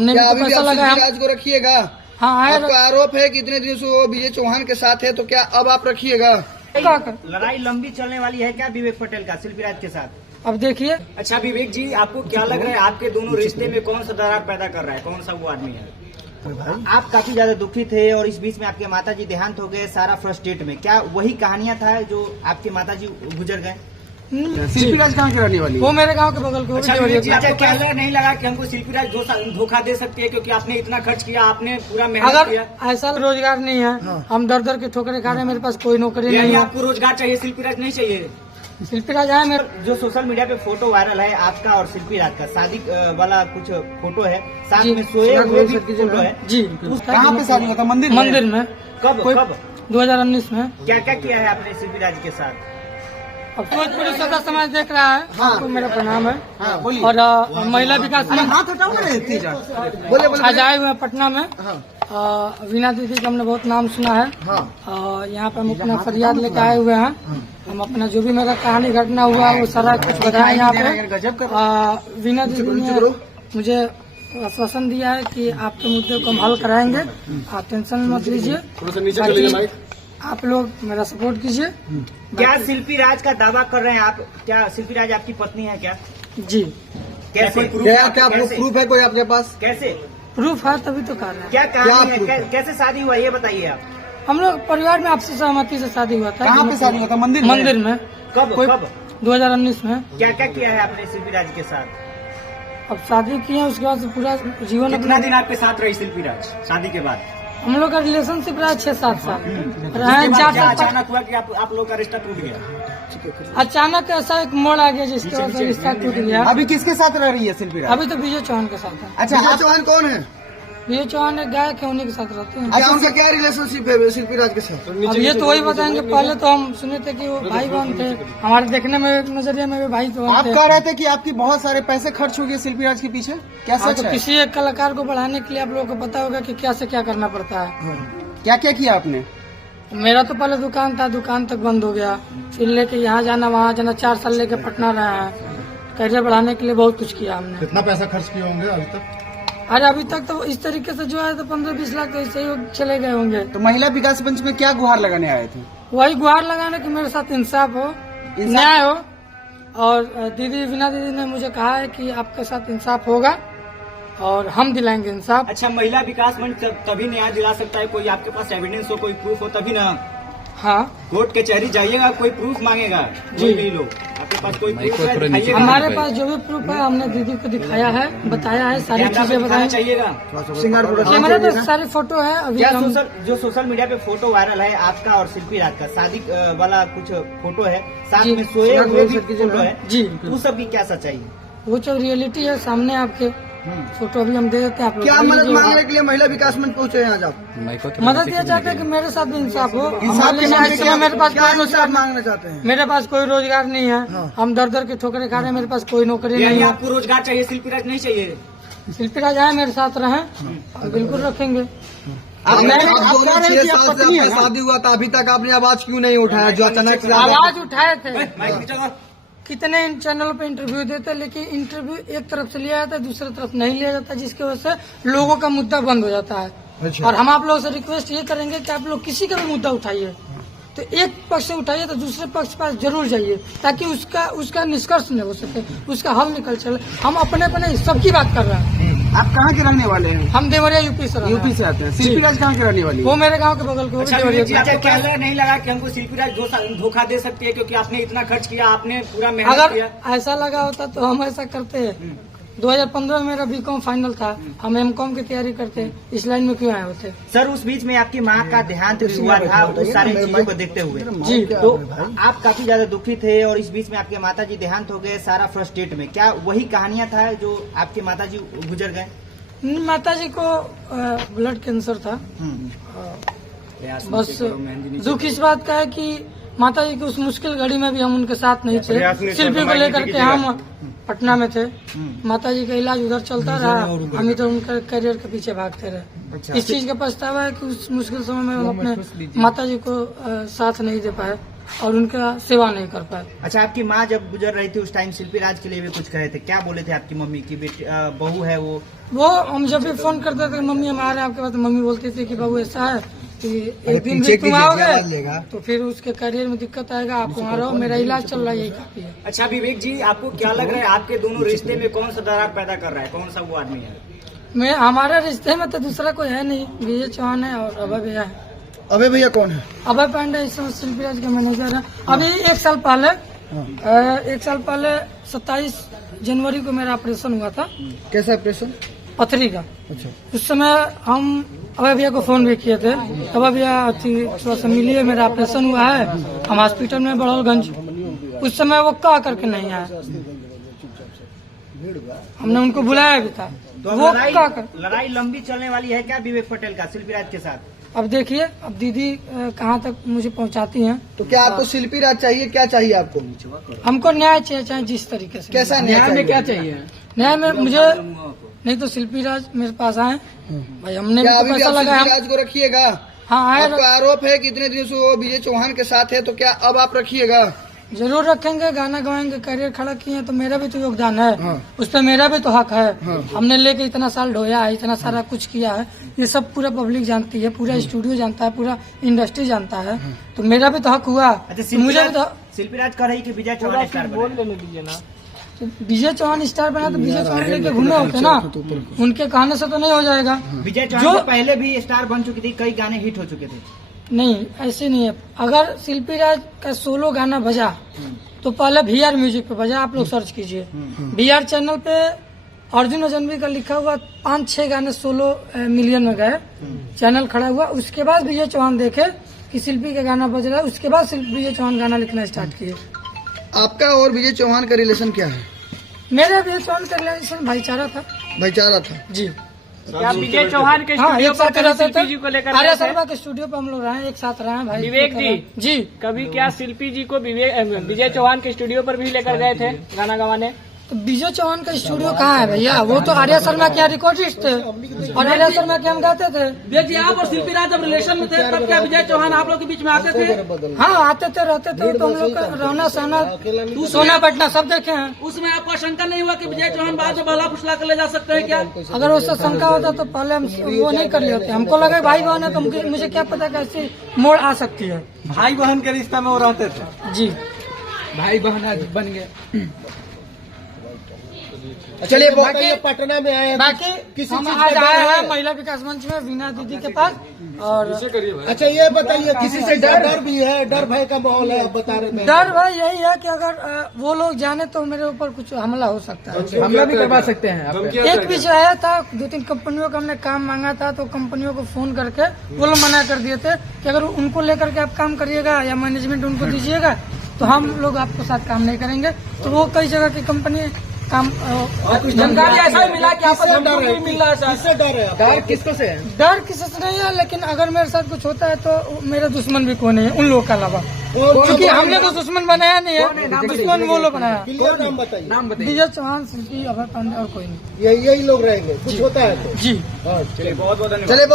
हमने भी तो पैसा लगाया। शिल्पी राज को रखिएगा? हाँ, आपका आरोप है कि इतने दिनों से वो विजय चौहान के साथ है, तो क्या अब आप रखिएगा? लड़ाई लंबी चलने वाली है क्या विवेक पटेल का शिल्पी राज के साथ? अब देखिए। अच्छा विवेक जी, आपको क्या लग रहा है आपके दोनों रिश्ते में कौन सा दरार पैदा कर रहा है? कौन सा वो आदमी है? आप काफी ज्यादा दुखी थे और इस बीच में आपके माताजी देहांत हो गए, सारा फ्रस्ट्रेट में। क्या वही कहानियां था जो आपके माताजी गुजर गए? शिल्पी राज कहाँ की रहने वाली? वो मेरे गांव के बगल के। अच्छा विवेक जी, आपको क्या नहीं लगा कि हमको शिल्पी राज धोखा दे सकती है, क्योंकि आपने इतना खर्च किया, आपने पूरा मेहनत किया? अगर ऐसा रोजगार नहीं है, हम दर दर के ठोकरे खा रहे हैं, मेरे पास कोई नौकरी नहीं है। आपको रोजगार चाहिए, शिल्पी राज नहीं चाहिए? शिल्पी राज है मेरे। जो सोशल मीडिया पे फोटो वायरल है आपका और शिल्पी राज का, शादी वाला कुछ फोटो है, साथ में सोए हुए भी फोटो है जी। कहाँ पे शादी हुआ था? मंदिर में। कब 2019 में। क्या क्या किया है आपने शिल्पी राज के साथ? अब भोजपुरी सदा समाज देख रहा है, आपको मेरा प्रणाम है। और महिला विकास आज आए हुए हैं पटना में। वीना दीदी का हमने बहुत नाम सुना है। यहाँ पे हम अपना फरियाद लेके आए हुए हैं। हम अपना जो भी मेरा कहानी घटना हुआ वो सारा कुछ बताया यहाँ पे। वीना दीदी ने मुझे आश्वासन दिया है कि आपके मुद्दे को हम हल कराएंगे, आप टेंशन मत लीजिए, आप लोग मेरा सपोर्ट कीजिए। क्या शिल्पी राज का दावा कर रहे हैं आप? क्या शिल्पी राज आपकी पत्नी है क्या? जी। कैसे? क्या प्रूफ है कोई आपके पास? कैसे प्रूफ है तभी तो कर रहे हैं। क्या कहानी है? कैसे शादी हुआ ये बताइए आप। हम लोग परिवार में आपसी सहमति से शादी हुआ था। कहाँ पे शादी हुआ था? मंदिर में। कब 2019 में। क्या क्या किया है आपने शिल्पी राज के साथ? अब शादी किया, उसके बाद पूरा जीवन। कितना दिन आपके साथ रही शिल्पी राज शादी के बाद? हम लोग का रिलेशनशिप रहा 6-7 साल। अचानक हुआ कि आप लोग का रिश्ता टूट गया? अचानक ऐसा एक मोड़ आ गया जिसके वजह से रिश्ता टूट गया। अभी किसके साथ रह रही है शिल्पी राज? अभी तो विजय चौहान के साथ है। अच्छा, विजय चौहान कौन है? विजय चौहान एक गायक है, उन्हीं के साथ रहते हैं। अच्छा, उनका क्या रिलेशनशिप है शिल्पी राज के साथ? अब ये तो वही बताएंगे। पहले तो हम सुने थे कि वो भाई बहन थे, हमारे देखने में नजरिए में भी भाई तो आप कह रहे थे कि आपकी बहुत सारे पैसे खर्च हो गए शिल्पी राज के पीछे, क्या सच है? किसी एक कलाकार को बढ़ाने के लिए आप लोगों को पता होगा कि क्या से क्या करना पड़ता है। क्या क्या किया आपने? मेरा तो पहले दुकान था, दुकान तक बंद हो गया, फिर लेके यहाँ जाना वहाँ जाना, 4 साल लेके पटना रहा है। करियर बढ़ाने के लिए बहुत कुछ किया हमने। कितना पैसा खर्च किए होंगे अभी तक? अरे अभी तक तो इस तरीके से जो है तो 15-20 लाख तो ऐसे ही चले गए होंगे। तो महिला विकास मंच में क्या गुहार लगाने आए थे? वही गुहार लगाने कि मेरे साथ इंसाफ हो, न्याय हो। और दीदी वीना दीदी ने मुझे कहा है कि आपके साथ इंसाफ होगा और हम दिलाएंगे इंसाफ। अच्छा, महिला विकास मंच तभी न्याय दिला सकता है कोई आपके पास एविडेंस हो, कोई प्रूफ हो तभी ना। हाँ, कोर्ट कचहरी जाइएगा, कोई प्रूफ मांगेगा जी भी लोग, आपके पास कोई प्रूफ है दिखाइएगा। हमारे पास जो भी प्रूफ है हमने दीदी को दिखाया है, बताया है, सारी चीजें बताई चाहिएगा। कैमरे पे सारी फोटो है। अभी जो सोशल मीडिया पे फोटो वायरल है आपका और शिल्पी राज का, शादी वाला कुछ फोटो है, साथ में सोए हुए भी फोटो है जी। वो सब की क्या सच्चाई है? वो जो रियलिटी है सामने आपके, फोटो अभी हम दे देते हैं आप लोग। क्या मदद मांगने के लिए महिला विकास मंच पहुँचे यहाँ? आप मदद ये चाहते हैं कि मेरे साथ भी इंसाफ हो। मेरे पास क्या रोजगार मांगना चाहते हैं? मेरे पास कोई रोजगार नहीं है, हम दर दर के ठोकरे खा रहे हैं, मेरे पास कोई नौकरी नहीं है। आपको रोजगार चाहिए, शिल्पी राज नहीं चाहिए? शिल्पी राज आए मेरे साथ रहे, बिल्कुल रखेंगे। शादी हुआ था, अभी तक आपने आवाज क्यों नहीं उठाया? जो अचानक आवाज उठाए थे, कितने इन चैनलों पे इंटरव्यू देते, लेकिन इंटरव्यू एक तरफ से लिया जाता है, दूसरी तरफ नहीं लिया जाता, जिसकी वजह से लोगों का मुद्दा बंद हो जाता है। अच्छा। और हम आप लोगों से रिक्वेस्ट ये करेंगे कि आप लोग किसी का भी मुद्दा उठाइए तो एक पक्ष से उठाइए तो दूसरे पक्ष पास जरूर जाइए, ताकि उसका निष्कर्ष नहीं हो सके, उसका हल निकल चले। हम अपने सबकी बात कर रहे हैं। आप कहाँ के रहने वाले हैं? हम देवरिया यूपी से आते हैं। शिल्पी राज कहाँ के रहने वाली? वो मेरे गांव के बगल के। अच्छा, क्या नहीं लगा कि हमको शिल्पी राज धोखा दे सकती है, क्योंकि आपने इतना खर्च किया, आपने पूरा मेहनत किया? अगर ऐसा लगा होता तो हम ऐसा करते। 2015 में मेरा बीकॉम फाइनल था, हम एमकॉम की तैयारी करते, इस लाइन में क्यों आए होते? सर, उस बीच में आपकी माँ का देहांत हुआ था, उस सारी चीजों को देखते हुए जी, तो आप काफी ज्यादा दुखी थे और इस बीच में आपके माताजी देहांत हो गए, सारा फ्रस्ट्रेट में। क्या वही कहानियां था जो आपके माताजी गुजर गए? माताजी को ब्लड कैंसर था। बस दुख इस बात का है कि माताजी की उस मुश्किल घड़ी में भी हम उनके साथ नहीं थे। शिल्पी को लेकर के हम पटना में थे, माताजी का इलाज उधर चलता रहा, हम तो उनके करियर के पीछे भागते रहे। इस चीज का पछतावा है कि उस मुश्किल समय में हम अपने माताजी को साथ नहीं दे पाए। और उनका सेवा नहीं कर पाए। अच्छा, आपकी माँ जब गुजर रही थी उस टाइम शिल्पी राज के लिए भी कुछ कहे थे, क्या बोले थे आपकी मम्मी की बेटी बहू है वो हम जब भी फोन करते थे मम्मी हम आ रहे हैं आपके पास, तो मम्मी बोलती थी कि बाबू ऐसा है कि एक दिन भी तुम आओगे तो फिर उसके करियर में दिक्कत आएगा, आप वहाँ रहो, मेरा इलाज चल रहा है, यही काफी है। अच्छा विवेक जी, आपको क्या लग रहा है आपके दोनों रिश्ते में कौन सा दरार पैदा कर रहा है, कौन सा वो आदमी है? हमारे रिश्ते में तो दूसरा कोई है नहीं, विजय चौहान है और अभय भैया है। अबे भैया कौन है? अभय पांडे इस समय शिल्पी राज के मैनेजर है। अभी एक साल पहले 27 जनवरी को मेरा ऑपरेशन हुआ था। कैसा ऑपरेशन? पथरी का। अच्छा। उस समय हम अभय भैया को फोन भी किए थे, अभय भैया थोड़ा सा मिलिए, मेरा ऑपरेशन हुआ है, हम हॉस्पिटल में बड़ौलगंज। उस समय वो का करके नहीं आया, हमने उनको बुलाया भी था, तो वो का कर। लड़ाई लंबी चलने वाली है क्या विवेक पटेल का शिल्पी राज के साथ? अब देखिए, अब दीदी कहाँ तक मुझे पहुँचाती हैं। तो क्या आपको शिल्पी राज चाहिए? क्या चाहिए आपको? हमको न्याय चाहिए, चाहे जिस तरीके से। कैसा न्याय में क्या चाहिए? न्याय में मुझे नहीं तो शिल्पी राज मेरे पास आए भाई, हमने भी क्या तो अभी भी पैसा आप लगाया। शिल्पी राज को रखिएगा? हाँ आए, आपका आरोप है कि इतने दिनों से वो विजय चौहान के साथ है, तो क्या अब आप रखिएगा? जरूर रखेंगे, गाना गवाएंगे, करियर खड़ा किए हैं तो मेरा भी तो योगदान है, उस पर मेरा भी तो हक है। हमने लेके इतना साल ढोया है, इतना सारा कुछ किया है, ये सब पूरा पब्लिक जानती है, पूरा स्टूडियो जानता है, पूरा इंडस्ट्री जानता है, तो मेरा भी तो हक हुआ। अच्छा, मुझे भी तो शिल्पी राज कह रही कि विजय चौहान स्टार बना। तो विजय चौहान स्टार बना तो विजय चौहान लेके घूमे होते ना, उनके कहने से तो नहीं हो जाएगा। विजय चौहान तो पहले भी स्टार बन चुकी थी, कई गाने हिट हो चुके थे। नहीं ऐसे नहीं है, अगर शिल्पी राज का सोलो गाना बजा तो पहले VR म्यूजिक पे बजा, आप लोग सर्च कीजिए VR चैनल पे, अर्जुन अजनबी का लिखा हुआ 5-6 गाने सोलो मिलियन में गए, चैनल खड़ा हुआ। उसके बाद विजय चौहान देखे कि शिल्पी का गाना बज रहा है, उसके बाद विजय चौहान गाना लिखना स्टार्ट किए। आपका और विजय चौहान का रिलेशन क्या है? मेरा विजय चौहान का रिलेशन भाईचारा था। भाईचारा था जी। क्या विजय चौहान के हाँ, स्टूडियो एक साथ पर रहते शिल्पी जी को लेकर आर्या गए थे? शर्मा के स्टूडियो पे हम लोग रहे, एक साथ रहे भाई। विवेक जी कभी क्या शिल्पी जी को विजय चौहान के स्टूडियो पर भी लेकर गए थे गाना गवाने? तो विजय चौहान का स्टूडियो कहाँ है भैया? वो तो आर्या शर्मा के यहाँ रिकॉर्डिस्ट थे और आर्या शर्मा के हम गाते थे। जी, आप और शिल्पी राज जब रिलेशन में थे तब क्या विजय चौहान आप लोग के बीच में आते थे? हाँ आते थे, रहते थे, तो हम लोग का रहना सहना सोना बैठना सब देखे हैं। उसमें आपको शंका नहीं हुआ कि विजय चौहान बाद में बहला फुसला कर ले जा सकते हैं क्या? अगर उससे शंका होता तो पहले हम वो नहीं कर लेते। हमको लगा भाई बहन है तो मुझे क्या पता कैसी मोड़ आ सकती है। भाई बहन के रिश्ता में वो रहते थे जी, भाई बहन आज बन गए। चलिए बाकी पटना में आए बाकी हम आज आए हैं महिला विकास मंच में वीना दीदी के पास। और अच्छा ये बताइए, किसी से डर भी है? डर भय का माहौल है, आप बता रहे थे। डर भाई यही है कि अगर वो लोग जाने तो मेरे ऊपर कुछ हमला हो सकता है। हमला भी करवा सकते हैं। एक पीछे आया था, 2-3 कंपनियों का हमने काम मांगा था, तो कंपनियों को फोन करके वो लोग मना कर दिए थे कि अगर उनको लेकर के आप काम करिएगा या मैनेजमेंट उनको दीजिएगा तो हम लोग आपके साथ काम नहीं करेंगे। तो वो कई जगह की कंपनी काम जानकारी ऐसा ही मिला कि आपको डर मिल रहा है। किससे डर है? डर किसको से है? डर किसी से नहीं है, लेकिन अगर मेरे साथ कुछ होता है तो मेरे दुश्मन भी कोई नहीं है उन लोगों के अलावा, क्योंकि हमने तो दुश्मन बनाया नहीं है, दुश्मन वो लोग बनाया। नाम बताइए। नाम बताइए। विजय चौहान, शिल्पी, अभय पांडे और कोई नहीं। यही लोग रहेंगे, कुछ होता है तो? जी चलिए बहुत बहुत धन्यवाद। चलिए।